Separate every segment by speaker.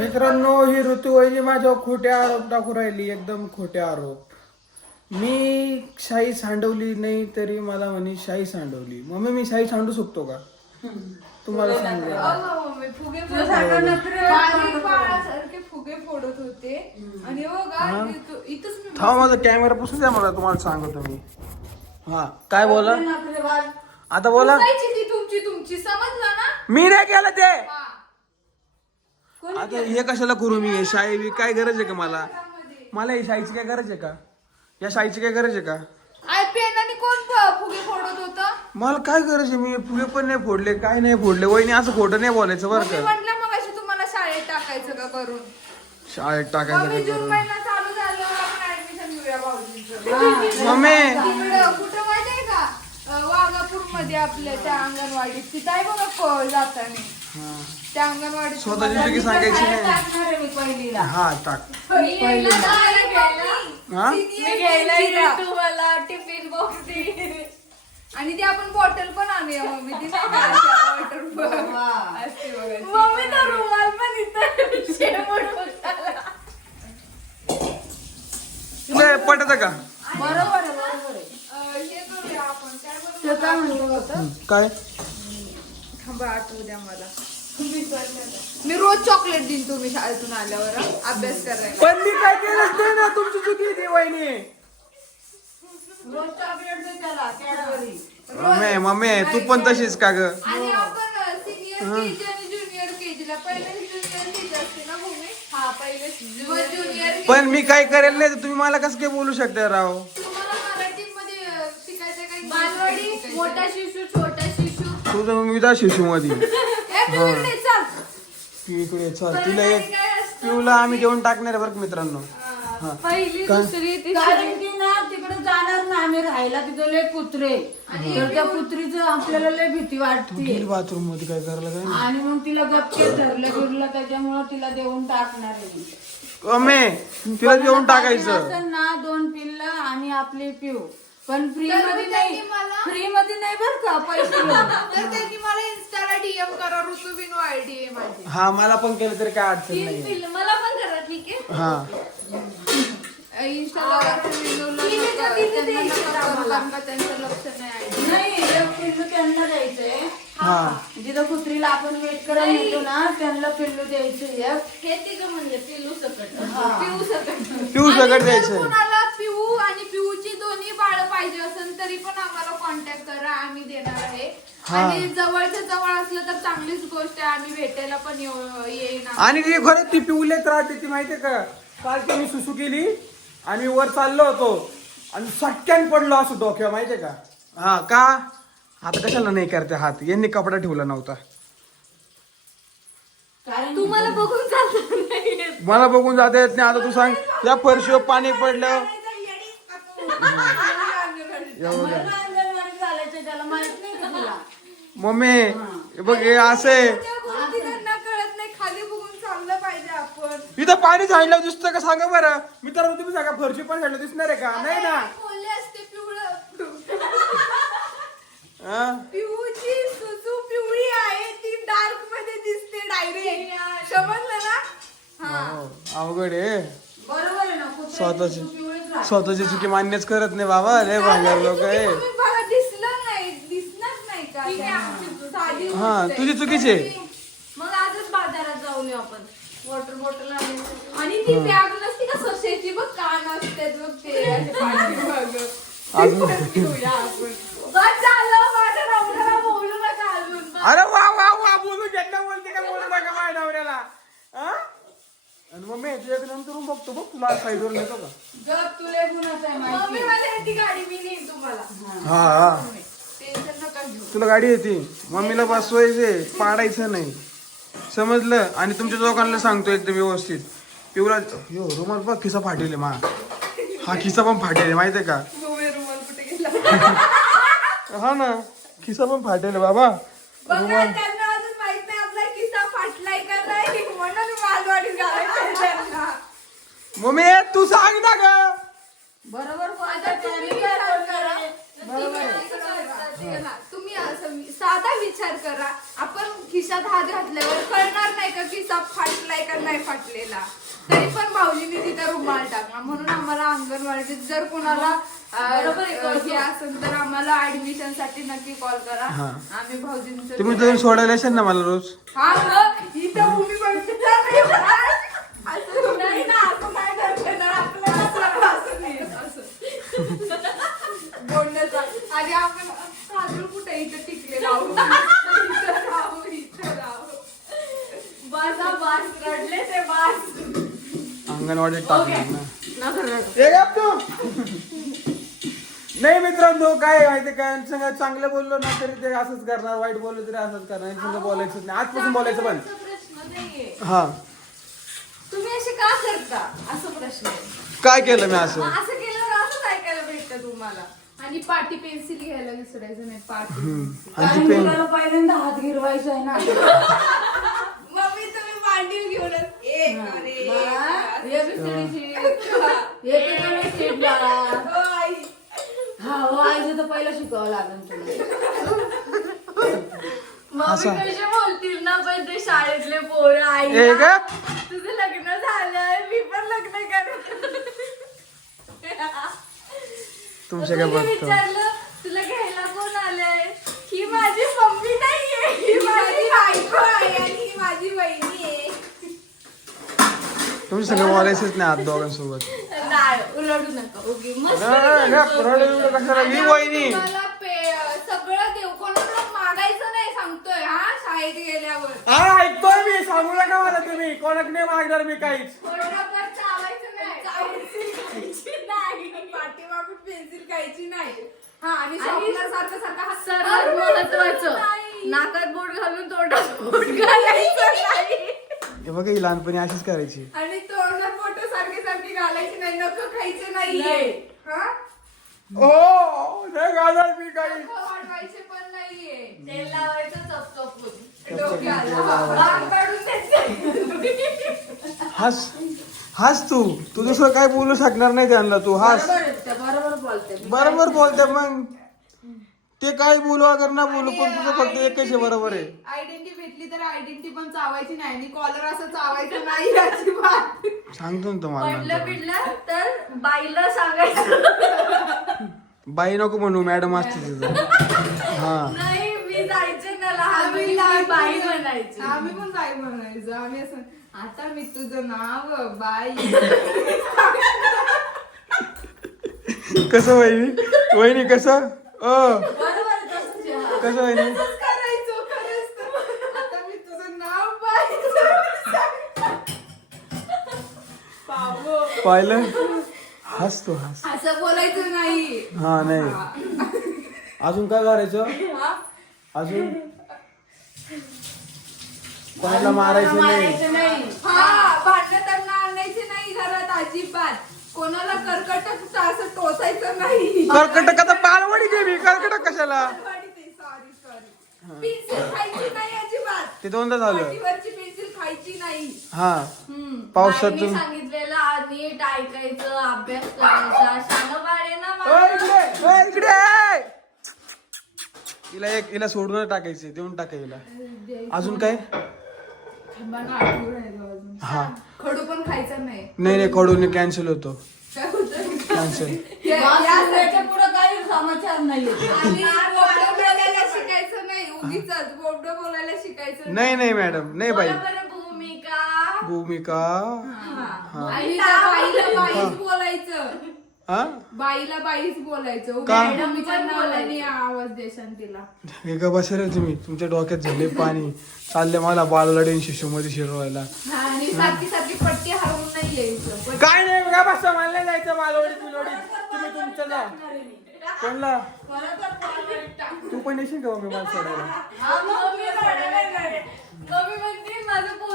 Speaker 1: मित्रांनो ही ऋतुवैजी माझ्यावर खोटे आरोप टाकू राहिली एकदम खोटे आरोप. मी शाही सांडवली नाही तरी मला म्हणे शाही सांडवली. मम्मी मी शाही सांडू शकतो का? तुम्हाला सांगू.
Speaker 2: फुगे बाळासारखे फोडत होते. आणि हो का इथं- इथंच मी
Speaker 1: थांब माझा कॅमेरा पुसून द्या मला तुम्हाला सांगतो मी. हा काय बोला. आता बोला.
Speaker 2: बसायची ती तुमची तुमची. समजलं ना?
Speaker 1: मी नाही केलं ते.
Speaker 2: हा.
Speaker 1: आता हे कशाला करू मी? शाही बी काय गरज आहे का मला? मला ही शाहीची काय गरज आहे का? या शाहीची काय गरज आहे का?
Speaker 2: आय पेनाने कोण फ- फुगे फोडत होतं?
Speaker 1: मला काय गरज आहे? मी फुगे पण नाही फोडले काय नाही फोडले. वहिनी असं खोटं नाही बोलायचं बरं
Speaker 2: मी
Speaker 1: का.
Speaker 2: म्हटलं मग अशी तुम्हाला शाळेत टाकायचं का करून?
Speaker 1: शाळेत टाकायचं
Speaker 2: मम्मी
Speaker 1: काय
Speaker 2: जून
Speaker 1: करून?
Speaker 2: महिना चालू झालं आपण ऍडमिशन घेऊया भाऊजींचं.
Speaker 1: मम्मी!
Speaker 2: तिकडं कुठं माहितीये का? वाघापूरमध्ये आपल्या त्या अंगणवाडीत. तिथं आहे बघा जाताना.
Speaker 1: हा.
Speaker 2: त्या अंगणवाडीत
Speaker 1: स्वतःची चुकी सांगायची
Speaker 3: शाळेत
Speaker 1: नाही.
Speaker 3: टाकणार आहे मी पहिलीला.
Speaker 1: हा टाक.
Speaker 2: मी यायला जायला घ्यायला.
Speaker 1: हा?
Speaker 2: मी घ्यायला येईल तुम्हाला टिफिन बॉक्स आणि ती आपण बॉटल पण आणूया मम्मी. ती नाही का अशा water
Speaker 3: वा.
Speaker 2: असते बघा. ती. मम्मी तर रुमाल पण इथं
Speaker 1: पटत का?
Speaker 3: बरोबर आहे बरोबर आहे.
Speaker 2: हे करूया आपण. काय
Speaker 3: ते
Speaker 2: बरोबर
Speaker 3: काय म्हणतो होतं
Speaker 1: काय?
Speaker 2: थांबा आठवू द्या मला. मी रोज चॉकलेट देईन तुम्ही शाळेतून आल्यावर हं, अभ्यास करायला.
Speaker 1: पण मी काय केलंच नाही ना तुमची चुकी आहे ती वहिनी.
Speaker 3: रोज चॉकलेट दे त्याला कॅडबरी
Speaker 1: मम्मी मम्मी तू पण तशीच का ग?
Speaker 2: आणि आपण सिनियर केजी आणि ज्युनियर केजीला पहिले ज्युनियर केजी असते ना भूमी? हा पहिले ज्युनियर
Speaker 1: पण मी काय करेल नाही तर तुम्ही मला कसं काय बोलू शकता राव?
Speaker 2: तुम्हाला मराठीमध्ये अं, शिकायचं काही
Speaker 4: बालवाडी मोठा शिशू छोटा शिशू.
Speaker 1: तुझं मग विदा शिशू मध्ये
Speaker 2: तू इकडे चल.
Speaker 1: तिला एक पिऊला आम्ही देऊन टाकणार आहे बरं का मित्रांनो? हा.
Speaker 4: पहिली
Speaker 1: काय?
Speaker 4: दुसरी तिसरी.
Speaker 3: कारण की ना तिकडे जाणार ना आम्ही राहायला तिथं लय कुत्रे. तर त्या कुत्रीचं आपल्याला लय भीती वाटते.
Speaker 1: बाथरूममध्ये काय करायला काय.
Speaker 3: आणि मग तिला गपके धरलं बिरलं त्याच्यामुळं तिला देऊन टाकणार आहे
Speaker 1: तिला देऊन टाकायचं.
Speaker 3: असेल ना दोन पिल्ल आणि आपली पिऊ. पण फ्री मध्ये नाही. फ्री मध्ये नाही बर का पैसे घेऊन.
Speaker 2: आयडी आहे माझी.
Speaker 1: हा मला पण केलं तरी काय अडचण नाही
Speaker 4: मला पण करा ठीक आहे?
Speaker 1: हा.
Speaker 2: इन्स्टाला ऋतुबिनूला नका- त्यांना नका करू, कारण का त्यांचं लक्ष नाही
Speaker 3: नाही एक पिल्लू त्यांना द्यायचंय.
Speaker 1: हा.
Speaker 3: जिथं कुत्रीला आपण वेट करायला येतो ना त्यांना पिल्लू द्यायचं एक.
Speaker 4: हे तिघ म्हणजे पिल्लू सकट.
Speaker 2: पिऊ सकट.
Speaker 1: पिऊ सगळं
Speaker 2: जर
Speaker 1: द्यायचं
Speaker 2: कोणाला पिऊ आणि पिऊची दोन्ही बाळ पाहिजे असेल तरी पण आम्हाला कॉन्टॅक्ट करा आम्ही देणार आहे
Speaker 1: हा.
Speaker 2: आणि जवळच्या जवळ असलं तर चांगलीच गोष्ट आहे. आम्ही भेटायला पण येऊ- येईन. आम्ही.
Speaker 1: आणि ती खरं ती पिऊलेत राहते ती माहितीये का? काल ती मी सुसू केली आणि वर चाललो होतो आणि सटक्यान पडलो असं डोक्यावर माहितीये का? हा का? आता कशाला नाही करते हात? यांनी कपडा ठेवला नव्हता.
Speaker 4: तुम्हाला बघून चालत नाही
Speaker 1: मला बघून जाता येत नाही. आता तू सांग या फरशीवर पाणी पडलं. एवढं.
Speaker 3: मला त्याला माहीत नाही
Speaker 1: मम्मी हे बघ हे असे.
Speaker 2: त्या गोष्टी त्यांना कळत नाही खाली बघून चाललं पाहिजे आपण.
Speaker 1: इथं पाणी झाडलं दिसतं का सांगा बरं? मी तर तुम्ही सांगा फरशी पण झाडलं दिसणार आहे का? नाही ना?
Speaker 2: बोलले असते पिवळं.
Speaker 1: हा?
Speaker 2: पिऊची सुसू पिवळी आहे ती डार्कमध्ये दिसते डायरेक्ट समजलं ना? हा.
Speaker 1: हो, अवघड आहे.
Speaker 3: बरोबर आहे ना कुत्र्याची
Speaker 1: स्वतःची
Speaker 3: पिवळीच.
Speaker 1: स्वतःची चुकी मान्यच करत नाही बाबा रे भांगार लोक आहे
Speaker 2: तुम्ही बघा दिसलं नाही दिसणार नाही का त्यांना? साधी
Speaker 1: हा. तुझी चुकीची आहे.
Speaker 4: मग आजच बाजारात जाऊन येऊ आपण. वॉटर बॉटल आणि
Speaker 2: ती बॅग नसती का ससेची बघ कान असते बघ ते. असे पाठीमागं. ती
Speaker 1: अजून-
Speaker 2: पण घेऊया आपण. बस झालं माझ्या नवऱ्याला बोलू नका अजून.
Speaker 1: अरे वा वा वा बोलू घेतलं बोलते का बोलू नका माझ्या नवऱ्याला? हा? आणि मग मी तुझ्या नंतर बघतो बघ तुला साईडवर नेतो का?
Speaker 3: गप तुला गुणाचं आहे
Speaker 2: मम्मी
Speaker 3: माहिती
Speaker 2: मला ती गाडी मी नेईन तुम्हाला.
Speaker 1: हा हा. तुला गाडी येते. मम्मीला बसवायचे पाडायचं नाही. समजलं? आणि तुमच्या दोघांना सांगतो एकदम व्यवस्थित. पिवळा यो रुमाल बघ खिसा फाटेल मा. हा खिसा पण फाटेल का?
Speaker 2: रुमाल कुठे गेला?
Speaker 1: हा ना खिसा पण फाटेल बाबा.
Speaker 2: माहीत का त्यांना.
Speaker 1: मम्मी तू सांग ना ग
Speaker 3: बरोबर बोलतात
Speaker 2: आता
Speaker 3: त्या.
Speaker 2: तुम्ही
Speaker 3: मी काय
Speaker 2: विचार
Speaker 3: बोलणार
Speaker 2: करा.
Speaker 3: आहे? बरोबर आहे
Speaker 2: तुम्ही असं- तुम्ही असं साधा विचार करा आपण खिशात हात घातल्यावर कळणार नाही का खिसा फाटलाय का नाही फाटलेला? तरी पण भाऊजीने तिथे रुमाल टाकला म्हणून आम्हाला अंगणवाडीत जर कोणाला
Speaker 4: बरोबर
Speaker 2: हे असेल तर आम्हाला ऍडमिशनसाठी नक्की कॉल करा.
Speaker 1: हा.
Speaker 2: आम्ही भाऊजींचं
Speaker 1: तुम्ही सोडायला असेल ना मला रोज.
Speaker 2: हा ग, इथं बोलण्याचा. आणि आपण कुठे इथं टिकले राहू
Speaker 4: बस बस रडले ते बस
Speaker 1: अंगणवाडीत ना. तू. नाही मित्रांनो काय माहिती काय यांच्यासंग चांगलं बोललो ना तरी ते असंच करणार. वाईट बोललो तरी असंच करणार. यांच्यासंग बोलायचं नाही. आजपासून बोलायचं पण.
Speaker 4: प्रश्न नाहीये.
Speaker 1: हा.
Speaker 2: तुम्ही असे का करता? असं प्रश्न आहे.
Speaker 1: काय केलं मी असं?
Speaker 2: मग असं केल्यावर असंच ऐकायला भेटतं तुम्हाला. आणि पाटी पेन्सिल घ्यायला विसरायचं नाही पाटी pencil.
Speaker 1: आणि
Speaker 3: आणि
Speaker 1: ती पेन.
Speaker 3: मुलाला पहिल्यांदा हात गिरवायचा आहे ना.
Speaker 2: मांडीव घेऊनच एक अरे
Speaker 3: बा,
Speaker 2: एक.
Speaker 3: हे बिस्किटीची. हे तिकडे सीट बाळा.
Speaker 2: हो, आई.
Speaker 3: हा हो आईचं तर पहिलं शिकावं लागेल तुला
Speaker 1: असं.
Speaker 4: मम्मी कसे बोलतील ना पण ते शाळेतले पोरं आई
Speaker 1: ग
Speaker 4: तुझं लग्न झालंय मी पण लग्न करत
Speaker 1: तुमच्या काय
Speaker 4: तुला
Speaker 1: बघतो
Speaker 4: विचारलं तुला घ्यायला कोण आलंय ही माझी मम्मी नाहीये
Speaker 2: ही माझी बायको आहे आणि ही माझी बहिणी
Speaker 1: तुमच्या सगळं बोलायचंच नाही आज दोघांसोबत.
Speaker 4: नाही रडू नका ओके मस्त
Speaker 1: नाही, गप, रडू बिडू कशाला? वहिनी.
Speaker 2: तुम्हाला पे- सगळं देव कोणाकडं मागायचं नाही सांगतोय हा? शाळेत गेल्यावर.
Speaker 1: हा ऐकतोय मी सांगू नका मला तुम्ही. कोणाक नाही मागणार मी काहीच.
Speaker 2: पोटावर चावायचं नाही. पेन्सिल खायची नाही. पाठीमागून पेन्सिल खायची नाही. हा आणि सारखं सारखं हात
Speaker 4: सर्वात महत्वाचं नाकात बोट घालून तोंडात बोट घालायचं नाही.
Speaker 1: हे बघा ही लहानपणी अशीच करायची.
Speaker 2: आणि तोंडात फोटो सारखे सारखे घालायचे नाही नख खायचे नाहीये.
Speaker 4: नाही.
Speaker 2: हा?
Speaker 1: ओ नाही घालणार मी काही.
Speaker 2: वाढवायचे पण नाहीये.
Speaker 4: तेल लावायचं चपचपून
Speaker 2: डोक्याला. भांग पाडून द्यायचे
Speaker 1: हस हस तू. तू दुसरं काय बोलू शकणार नाही त्यांना तू. हस.
Speaker 3: बरोबर बोलते मी.
Speaker 1: बरोबर बोलते मग. ते काय बोलू अगर ना बोलू पण तुझं फक्त एकच आहे बरोबर आहे.
Speaker 2: आयडेंटिटी भेटली तर आयडेंटिटी पण चावायची नाही. आणि कॉलर असं चावायचं नाही अजिबात.
Speaker 1: सांगतो ना तुम्हाला
Speaker 4: पडलं
Speaker 1: नंतर.
Speaker 4: पिडलं तर बाईला सांगायचं.
Speaker 1: बाई नको म्हणू मॅडम असते तिथं. हा.
Speaker 4: नाही मी जायचे ना लहान
Speaker 2: आम्ही
Speaker 4: मी
Speaker 2: लहान
Speaker 4: बाई. बनायची
Speaker 2: आम्ही पण बाई म्हणायचो. आम्ही असं आता मी तुझं नाव बाई.
Speaker 1: कसं वहिनी? वहिनी कसं? अ
Speaker 3: बरोबर आहे, तसंच आहे.
Speaker 1: कसं वहिनी
Speaker 2: तसंच करायचो खरंच तर. आता मी तुझं नाव बाई बाबो.
Speaker 1: पाहिलं? हस तू हस.
Speaker 2: असं बोलायचं नाही.
Speaker 1: हा नाही. अजून काय करायचं? अजून? कोणाला मारायचं नाही.
Speaker 3: मारायचं नाही.
Speaker 2: हा भांडणं त्यांना आणायचे नाही घरात अजिबात. कोणाला कर्कट असं टोचायचं नाही.
Speaker 1: कर्कटक आता पालवडी गेली कर्कटक कशाला
Speaker 2: सॉरी सॉरी पेन्सिल खायची नाही अजिबात.
Speaker 1: ते दोनदा झालं.
Speaker 2: पेन्सिल खायची नाही.
Speaker 1: हा.
Speaker 2: हम्म.
Speaker 4: सांगितलेलं नीट ऐकायचं अभ्यास करायचा. शांग बाळे ना
Speaker 1: ओय,
Speaker 4: मला.
Speaker 1: इकडे ओय, इकडे! हिला एक हिला सोडून टाकायचे देऊन टाका हिला. अजून काय?
Speaker 2: थांबा ना, आठवू राहिलो अजून.
Speaker 1: हा.
Speaker 2: खडू पण खायचा नाही.
Speaker 1: नाही नाही कडून कॅन्सल होतो.
Speaker 2: काय होतं?
Speaker 1: कॅन्सल
Speaker 2: या- यासाठी-
Speaker 3: पुढं काही समाचार नाहीये
Speaker 2: आणि बोबडं बोलायला शिकायचं नाही उगीच बोबडं बोलायला शिकायचं
Speaker 1: नाही नाही. मॅडम. नाही बाई.
Speaker 4: बोला बरं भूमिका.
Speaker 1: भूमिका?
Speaker 2: हा. आणि त्या बाईला बाईच बोलायचं.
Speaker 1: हा?
Speaker 2: बाईला बाईच बोलायचं.
Speaker 1: का?
Speaker 2: मॅडमच्या नावाने आवाज देशान तिला
Speaker 1: हे का बसे रे तुम्ही. तुमच्या डोक्यात झाले पाणी. चालले मला बालवाडी शिशू मध्ये शिरवायला.
Speaker 2: हा, आणि सारखी सारखी पट्टी हरवून नाही यायचं. पट्टी-
Speaker 1: काय का बसा? मला नाही जायचं बालवाडी बिलवाडी. तुम्ही तुमचं जा. कोणला? तू पण येशील का मला सोडायला?
Speaker 4: हा, म्हणते माझं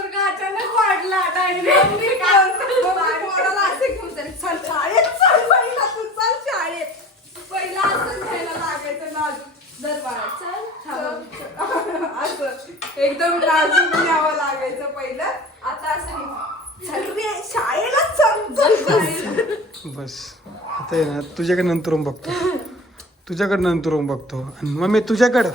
Speaker 2: एकदम लागायचं पहिलं आता असं नाही. चल रे शाळेला चल चल शाळेला.
Speaker 1: बस. आता आहे ना तुझ्याकडे नंतरून बघतो. तुझ्याकडे नंतरून बघतो. आणि मग मी तुझ्याकडं?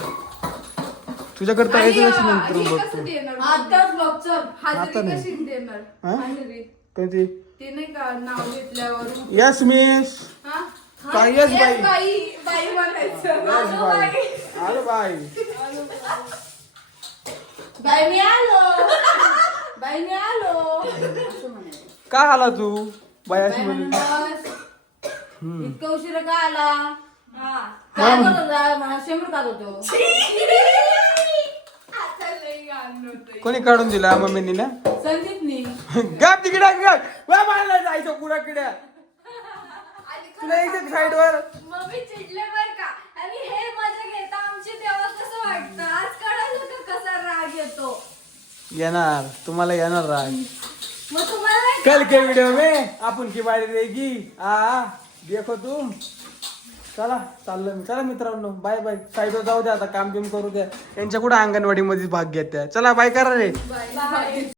Speaker 1: तुझ्याकडे तर
Speaker 2: अं,
Speaker 1: नंतर बघतो.
Speaker 3: आताच
Speaker 1: आता नाही.
Speaker 2: कशी देणार?
Speaker 1: हा?
Speaker 2: हाजरी.
Speaker 1: कधी
Speaker 2: ते नाही का नाव घेतल्यावर?
Speaker 1: Yes miss.
Speaker 2: हा?
Speaker 1: काय Yes, बाई.
Speaker 2: बाई. बाई म्हणायचं.
Speaker 1: यस बाई. आलो बाई.
Speaker 3: बाई मी आलो. बाई मी आलो. असं म्हणायचं
Speaker 1: का आला तू? बाई अशी
Speaker 3: बाई म्हणून. इतका उशीर का आला?
Speaker 4: हा.
Speaker 3: काय करत होता? मला शेंबूड खात होतो.
Speaker 1: कोणी काढून दिला मम्मीनी ना?
Speaker 3: संदीपनी.
Speaker 1: गप तिकडे गप वा मला जायचं पुढा किड्या
Speaker 2: आणि
Speaker 1: तुला इथे साईड वर.
Speaker 4: मम्मी चिडले बर का. आणि हे मजा घेता आमची तेव्हा कसं वाटतं आज कळालं का कसा राग येतो
Speaker 1: येणार. तुम्हाला येणार राग
Speaker 4: मग तुम्हाला नाही
Speaker 1: कल के वीडियो में आपण की बारी रहेगी आ देखो तुम. चला चाललं मी. चला मित्रांनो बाय बाय साईडवर जाऊ द्या आता काम बिम करू द्या यांच्या कुठं अंगणवाडी मध्ये भाग घेत्या. चला बाय करा रे.
Speaker 2: बाई